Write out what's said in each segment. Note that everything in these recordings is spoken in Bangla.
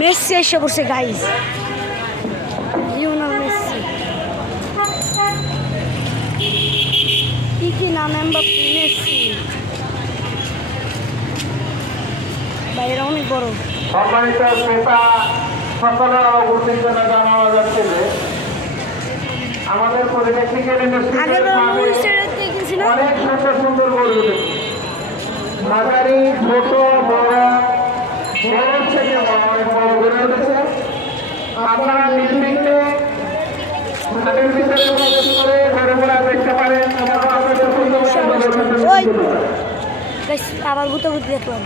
মেসি এসে পড়ছে গাইস, লিওনেল মেসি। কি নাম? Mbappe, Messi. বাইরে অনেক বড়। সম্মানিত ক্রেতা সকলের অবগতির জন্য জানানো যাচ্ছে যে আমাদের পলিটেকনিক্যাল ইউনিভার্সিটির অনেক সুন্দর সুন্দর গরু উঠেছে। মাঝারি, ছোট, বড়, বড় থেকে অনেক বড় গরু উঠেছে। আপনারা নির্বিঘ্নে হাটের ভিতরে প্রবেশ করে গরুগুলা দেখতে পারেন। আবার গুতাগুতি দেখলাম,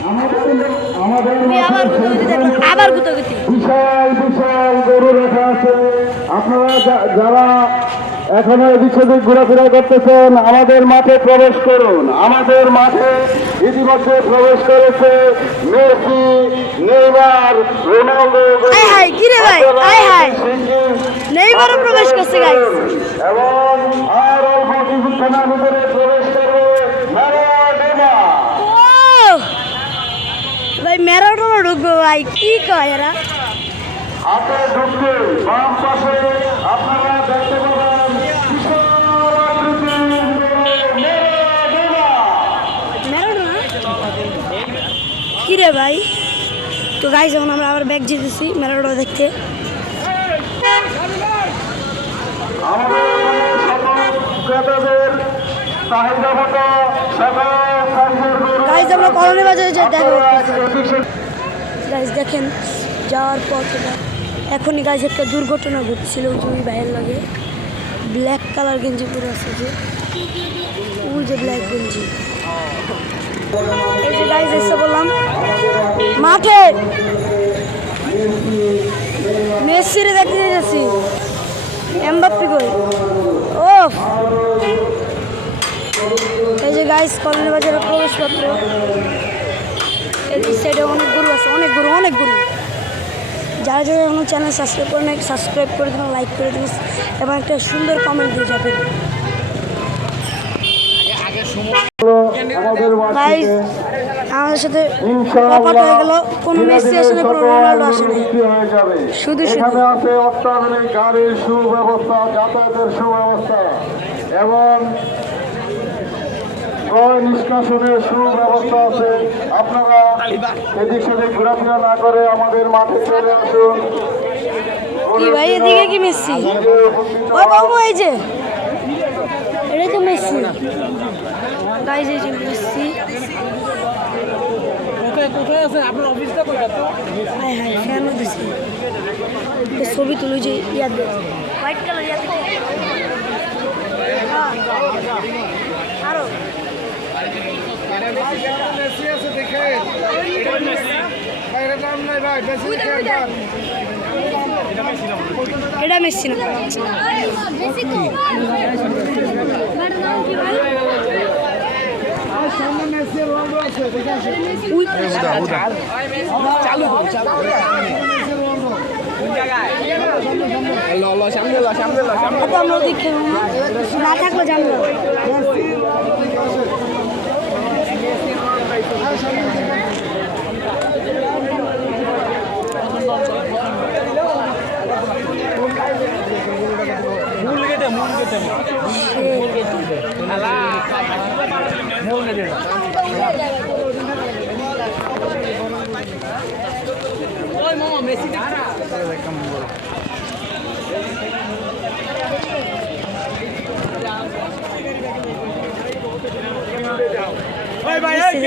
আবার গুতাগুতি। বিশাল বিশাল গরু রাখা আছে। আপনারা যারা এখনো এদিক সেদিক ঘোরাফেরা করতেছেন, আমাদের মাঠে প্রবেশ করুন। আমাদের মাঠে ইতিমধ্যে প্রবেশ করেছে মেসি, নেইমার, রোনাল্ডো, নেইমারও প্রবেশ করছে গাইস, এবং আর অল্প কিছুক্ষণের ভিতরে প্রবেশ করবে ম্যারাডোনা। ভাই ম্যারাডোনা ঢুকবে ভাই, কি কয় এরা? হাতে ঢুকবে বাম পাশে আপনারা দেখতে পাবেন ম্যারাডোনা। কি রে ভাই? তো গাইস যখন আমরা আবার ব্যাগ যেতেছি ম্যারাডোনা দেখতে। আমাদের চাহিদা মতো গাইস আমরা কলোনি বাজারে যে দেখা গাইস দেখেন যাওয়ার পথে এখনই গাইস একটা দুর্ঘটনা ঘটছিল। ওই ভাইয়ের লাগে ব্ল্যাক কালার গেঞ্জি পরে আছে, যে ওই যে ব্ল্যাক গেঞ্জি। এই যে গাইস এসে বললাম মাঠে মেসিরে দেখতে যাচ্ছি। এমবাপ্পে কই? ও এই যে গাইস কলোনি বাজারের প্রবেশপত্র। এই সাইডে অনেক গরু আছে, অনেক গরু, অনেক গরু। যারা যারা এখনো চ্যানেল সাবস্ক্রাইব করে না, সাবস্ক্রাইব করে দেবেন, লাইক করে দেবেন এবং একটা সুন্দর কমেন্ট দিয়ে যাবেন। গাইস আমাদের সাথে কথা হয়ে গেল, কোনো মেসি আসে না, কোনো রোনাল্ডো আসে না, শুধু শুধু আছে অত্যাধুনিক গাড়ির সুব্যবস্থা, যাতায়াতের সুব্যবস্থা এবং নিষ্কাশনের সুব্যবস্থা আছে। আপনারা এদিক সেদিক ঘোরাফেরা না করে আমাদের মাঠে চলে আসুন। কি ভাই এদিকে কি মেসি? ও বাবু এই যে এটা তো মেসি গাইস, এই যে মেসি। কোথায় আছে আপনার অফিসটা? কোথায়? হাই হাই ফ্যানও দিছি, ছবি তুলো যে ইয়াদ হোয়াইট কালার ইয়াদ আরো মেসি আছে দেখে বাইরে নাম নাই ভাই, মেসি দেখে এটা মেসি না, মেসি তো বাট নাম কি ভাই? আর সামনে মেসি রোনাল্ডো আছে দেখে আসে। উই চালু মেসি রোনাল্ডো কোন জায়গায়? ল সামনে ল সামনে ল সামনে। তো আমরা দেখে না থাকলে জানবো।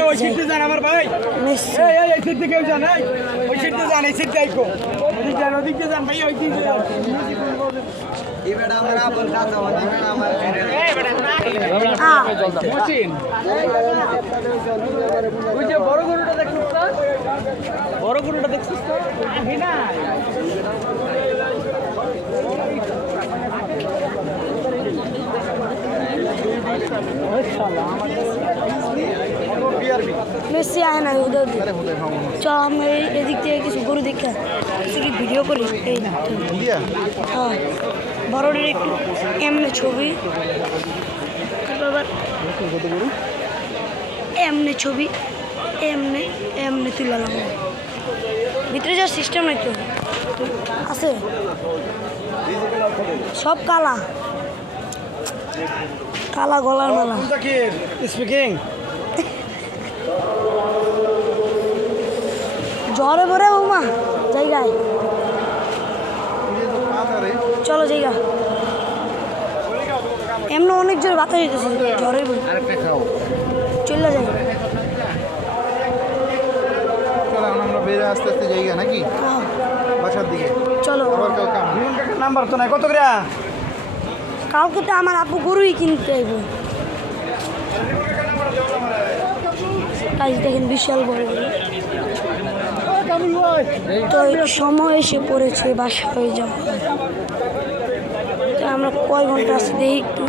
ওই সিটে যান আমার ভাই, এই সিটে কেউ যান, ওই সিটে যান, এই সিটে আইকো ওদিকে যান ভাই, ওই দিকে যান। ওই যে বড় গরুটা দেখছিস তো, বড় গরুটা দেখছিস তো না? মেসি আয় না উদয় চ আমরা এদিক থেকে কিছু গরু দেখে কিছু ভিডিও করি। এই হ্যাঁ বড়দের একটু এমনি ছবি, এমনি ছবি, এমনি এমনি তুলালাম। ভিতরে যাওয়ার সিস্টেম নাকি আছে সব কালা কালা গলার মালা জাকির স্পিকিং জ্বরে ভরে বৌমা জায়গায় চলো জায়গা এমনি অনেক জোর বাতাস দিতেছে জ্বরে চলে যাই চলো এখন আমরা বেড়ে আস্তে আস্তে জায়গা নাকি বাসার দিকে চলো আবার কাল কাম নাম্বার তো নাই কত করে কালকে তো আমার আপু গরুই কিনতে আইব কাজ দেখেন বিশাল বড় গরু। তো সময় এসে পড়েছে বাসা হয়ে যাওয়া তো আমরা কয় ঘন্টা আছে দেখি একটু